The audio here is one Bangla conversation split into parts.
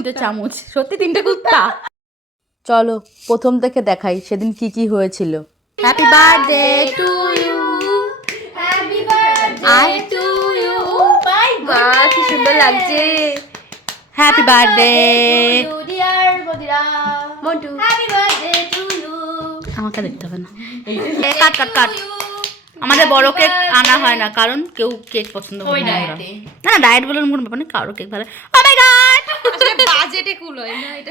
3টে চামচ, সত্যি 3টে কুত্তা। চলো প্রথম থেকে দেখাই সেদিন কি কি হয়েছিল। Happy birthday to you, happy birthday to you. My god কি সুন্দর লাগছে। Happy birthday dear Badira Montu, happy birthday to you. আমাকে দেখতে হবে না, কাট কাট কাট। আমাদের বড় কেক আনা হয় না কারণ কেউ কেক পছন্দ করে না। না ডায়েট বলে কোনো ব্যাপার নেই, কারো কেক ভালো। ও মাই গড, আসলে বাজেটে কুল হয় না এটা।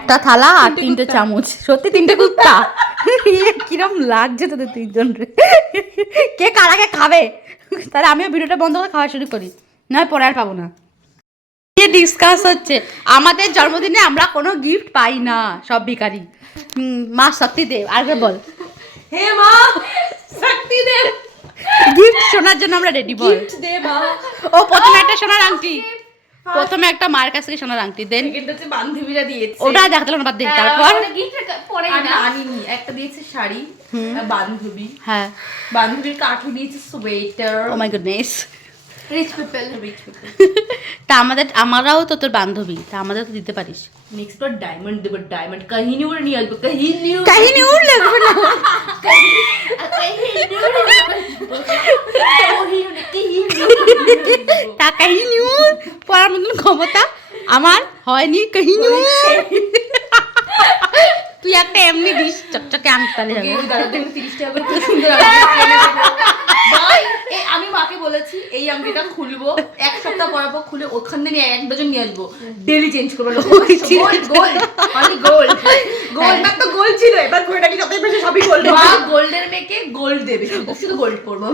একটা থালা আর 3টে চামচ, সত্যি 3টে কুত্তা। কিরম লাগছে তোদের 3জন রে, কে কার আগে খাবে? তাহলে আমিও ভিডিওটা বন্ধ করে খাওয়া শুরু করি, নয় পরে আর পাবো না। ডিসকাস হচ্ছে আমাদের জন্মদিনে আমরা কোনো গিফট পাই না, সব ভিখারি। মা শক্তি দেব, আগে বল। হে মা শক্তি দে, গিফট শোনার জন্য আমরা রেডি, বল। গিফট দে মা। ও প্রথমে একটা সোনার আংটি, প্রথমে একটা মায়ের কাছ থেকে সোনার আংটি দেন, সেকেন্ড হচ্ছে বান্ধবীরা দিয়েছে, ওটা দেখাতে না বাদ দিন। তারপর গিফট পরে না আনিনি, একটা দিয়েছে শাড়ি বান্ধবী, হ্যাঁ বান্ধবীর কাঠু দিয়েছে sweater. Oh my goodness, rich people. তা আমরাও তো তোর বান্ধবী, তা আমাদের তো দিতে পারিস। নেক্সট বার ডায়মন্ড দেব, ডায়মন্ড কাহিনী ওর নিয়ে আসবো, কাহিনী উড় লাগবে না, তা কাহিনী উড় পড়ার মতন ক্ষমতা আমার হয়নি। কাহিনী তুই একটা এমনি দিস চকচকে আংটি, তাহলে হবে। 30 টাকা করে কি সুন্দর আমি মাকে বলেছি এই আংটিটা খুলবো, এক সপ্তাহ পর পর খুলে ওখান থেকে এক ডজন নিয়ে আসবো, ডেলি চেঞ্জ করবো। Gold gold only gold gold, না তো গোল্ড ছিল, এবার ঘুরে নাকি যতই বেশি সবই গোল্ড। মা গোল্ডের মেয়েকে গোল্ড দেবে, শুধু গোল্ড পরবো।